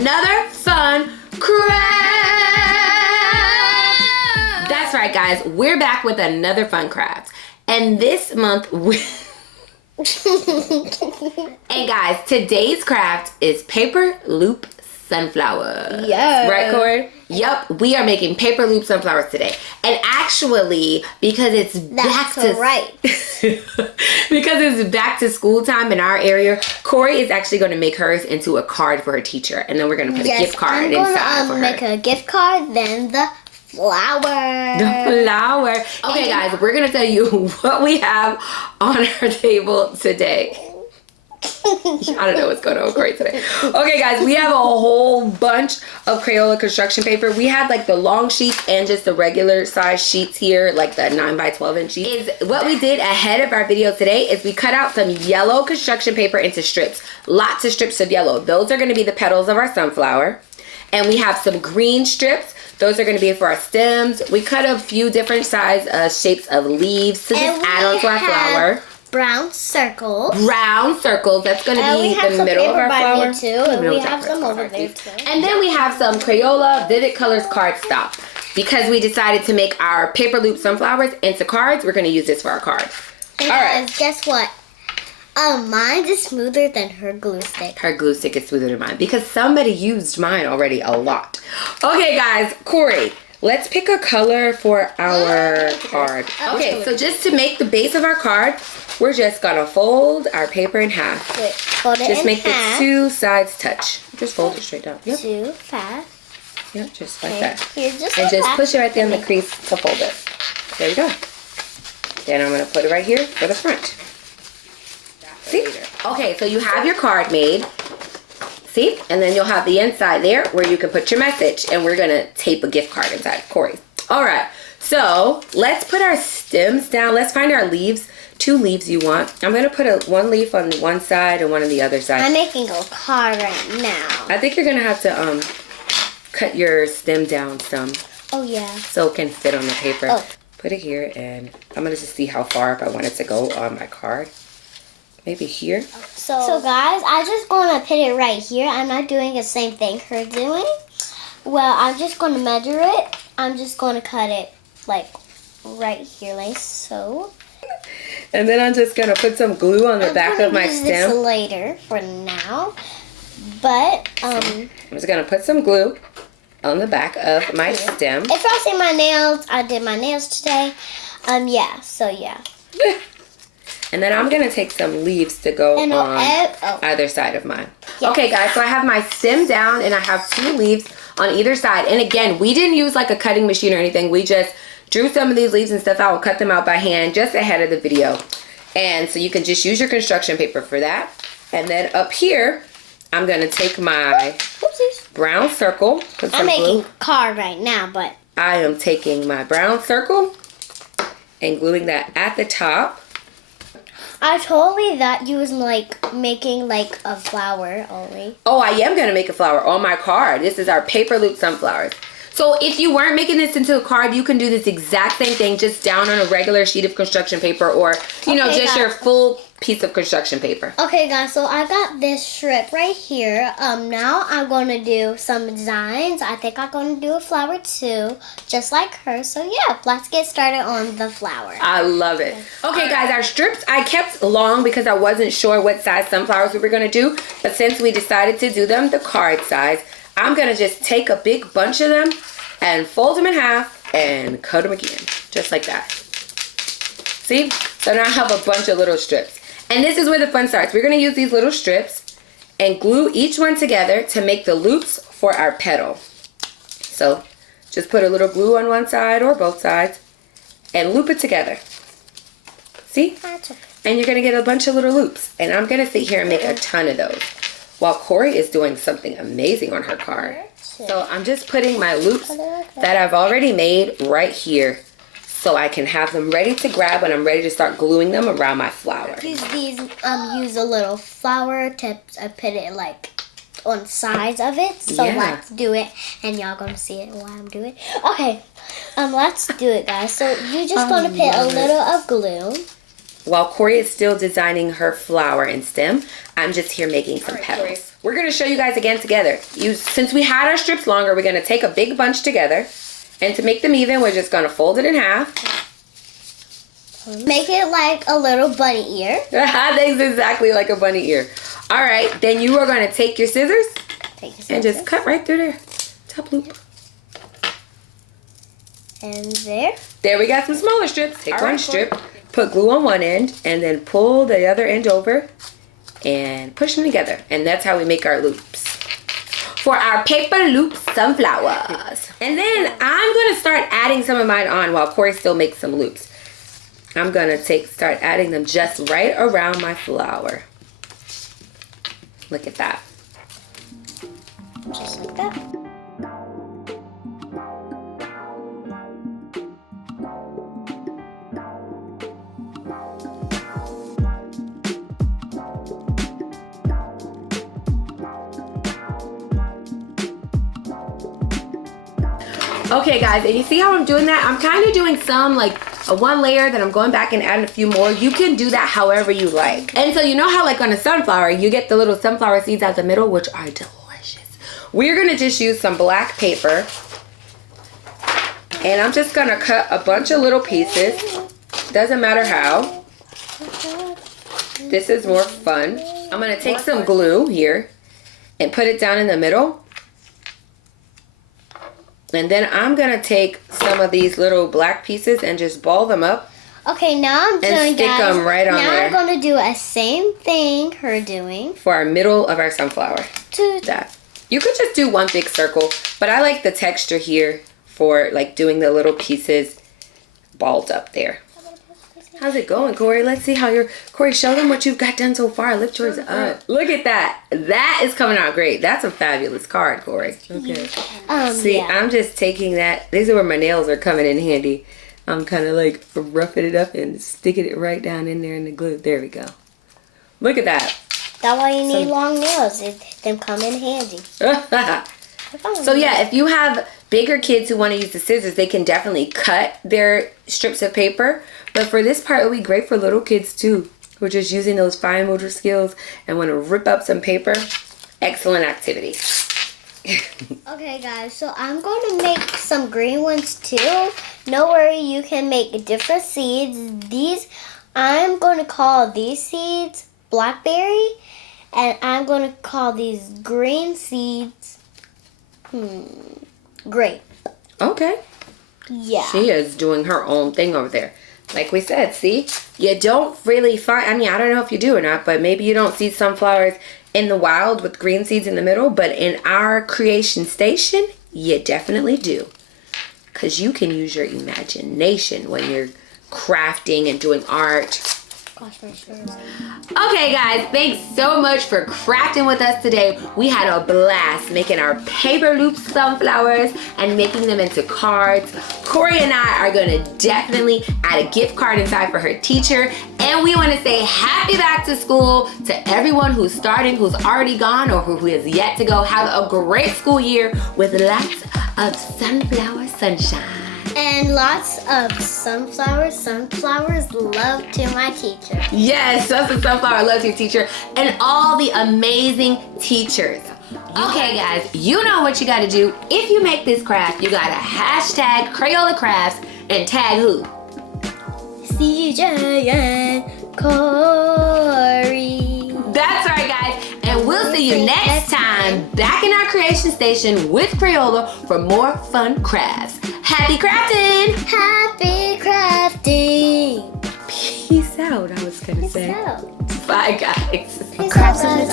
another fun craft. That's right, guys. We're back with another fun craft. And this month, and guys, today's craft is paper loop sunflower. Yeah. Right, Cori? Yep, we are making paper loop sunflowers today. And actually, because it's back to because it's back to school time in our area, Cori is actually going to make hers into a card for her teacher, and then we're going to put a gift card inside for her. I'm going to make a gift card, then the flower. The flower. Okay, guys, we're going to tell you what we have on our table today. I don't know what's going on with Cori today. Okay, guys, we have a whole bunch of Crayola construction paper. We had like the long sheets and just the regular size sheets here, like the 9x12 inch sheets. What we did ahead of our video today is we cut out some yellow construction paper into strips. Lots of strips of yellow. Those are going to be the petals of our sunflower. And we have some green strips. Those are going to be for our stems. We cut a few different size shapes of leaves to just add on to our flower. Brown circles. Brown circles. That's going to be the middle of our flower. And we have some over there too. And then we have some Crayola Vivid Colors cardstock. Because we decided to make our paper loop sunflowers into cards, we're going to use this for our cards. And guys, guess what? Mine is smoother than her glue stick. Her glue stick is smoother than mine because somebody used mine already a lot. Okay, guys, Cori, let's pick a color for our card. Okay, so just to make the base of our card, we're just gonna fold our paper in half. Wait, fold it just in make half. the two sides touch. Just fold it straight down. Yep. Too fast. Yep, just like that. Here, just and like just that. push it right there in the crease to fold it. There you go. Then I'm gonna put it right here for the front. See? Okay, so you have your card made. See? And then you'll have the inside there where you can put your message. And we're going to tape a gift card inside Cori. All right. So let's put our stems down. Let's find our leaves. 2 leaves you want. I'm going to put one leaf on one side and one on the other side. I'm making a card right now. I think you're going to have to cut your stem down some. Oh, yeah. So it can fit on the paper. Oh. Put it here, and I'm going to just see how far up I want it to go on my card. Maybe here. So guys, I just gonna put it right here. I'm not doing the same thing her doing. Well, I'm just gonna measure it. I'm just gonna cut it like right here, like so. And then I'm just gonna put some glue on the back of my stem. This later for now, but I'm just gonna put some glue on the back of my stem. If y'all see my nails, I did my nails today. Yeah. So yeah. And then I'm going to take some leaves to go on either side of mine. Yes. Okay, guys, so I have my stem down and I have 2 leaves on either side. And again, we didn't use like a cutting machine or anything. We just drew some of these leaves and stuff out and cut them out by hand just ahead of the video. And so you can just use your construction paper for that. And then up here, I'm going to take my brown circle. I'm making a card right now, but I am taking my brown circle and gluing that at the top. I totally thought you was like making like a flower only. Oh, I am going to make a flower on my card. This is our paper loop sunflowers. So if you weren't making this into a card, you can do this exact same thing just down on a regular sheet of construction paper or, you know, just your full piece of construction paper. Okay, guys, so I got this strip right here. Now I'm going to do some designs. I think I'm going to do a flower too, just like her. So yeah, let's get started on the flower. I love it. Okay, guys, our strips I kept long because I wasn't sure what size sunflowers we were going to do. But since we decided to do them the card size, I'm going to just take a big bunch of them and fold them in half and cut them again, just like that. See? So now I have a bunch of little strips. And this is where the fun starts. We're going to use these little strips and glue each one together to make the loops for our petal. So just put a little glue on one side or both sides and loop it together. See? And you're going to get a bunch of little loops. And I'm going to sit here and make a ton of those while Cori is doing something amazing on her card. So I'm just putting my loops that I've already made right here so I can have them ready to grab when I'm ready to start gluing them around my flower. Use a little flower to put it like on sides of it. So let's do it, and y'all gonna see it while I'm doing it. Okay, let's do it, guys. So you're just gonna put a little of glue. while Cori is still designing her flower and stem, I'm just here making some petals. We're gonna show you guys again together. Since we had our strips longer, we're gonna take a big bunch together, and to make them even, we're just gonna fold it in half. Make it like a little bunny ear. That's exactly like a bunny ear. All right, then you are gonna take your scissors and just cut right through there. Top loop. And there. There we got some smaller strips. Take one strip, put glue on one end, and then pull the other end over and push them together. And that's how we make our loops. For our paper loop sunflowers. And then I'm gonna start adding some of mine on while Cori still makes some loops. I'm gonna start adding them just right around my flower. Look at that. Just like that. Okay guys, and you see how I'm doing that? I'm kind of doing some like a one layer, then I'm going back and adding a few more. You can do that however you like. And so you know how like on a sunflower, you get the little sunflower seeds out the middle, which are delicious. We're gonna just use some black paper. And I'm just gonna cut a bunch of little pieces. Doesn't matter how. This is more fun. I'm gonna take some glue here and put it down in the middle. And then I'm gonna take some of these little black pieces and just ball them up. Okay, now I'm doing and stick them right on now there. Now I'm gonna do a same thing her doing. For our middle of our sunflower. That. You could just do one big circle, but I like the texture here for like doing the little pieces balled up there. How's it going, Cori? Let's see how Cori, show them what you've got done so far. Lift yours up. Look at that. That is coming out great. That's a fabulous card, Cori. Okay. See, yeah. I'm just taking that. These are where my nails are coming in handy. I'm kind of like roughing it up and sticking it right down in there in the glue. There we go. Look at that. That's why you need long nails. Them come in handy. So yeah, if you have bigger kids who want to use the scissors, they can definitely cut their strips of paper. But for this part, it would be great for little kids too, who are just using those fine motor skills and want to rip up some paper. Excellent activity. Okay guys, so I'm going to make some green ones too. No worry, you can make different seeds. I'm going to call these seeds blackberry, and I'm going to call these green seeds grape. Okay. Yeah. She is doing her own thing over there. Like we said, see? You don't really find, I mean, I don't know if you do or not, but maybe you don't see sunflowers in the wild with green seeds in the middle, but in our creation station, you definitely do. Because you can use your imagination when you're crafting and doing art. Okay guys, thanks so much for crafting with us today. We had a blast making our paper loop sunflowers and making them into cards. Cori and I are gonna definitely add a gift card inside for her teacher, and we want to say happy back to school to everyone who's starting, who's already gone, or who is yet to go. Have a great school year with lots of sunflower sunshine. And lots of sunflowers love to my teacher. Yes, lots of sunflower love to your teacher and all the amazing teachers. Okay guys, you know what you gotta do. If you make this craft, you gotta hashtag Crayola Crafts and tag who? CJ and Cori. That's right guys, and we'll see you next time back in our creation station with Crayola for more fun crafts. Happy crafting! Happy crafting! Peace out, I was gonna say. Peace out. Bye guys. Peace out, guys.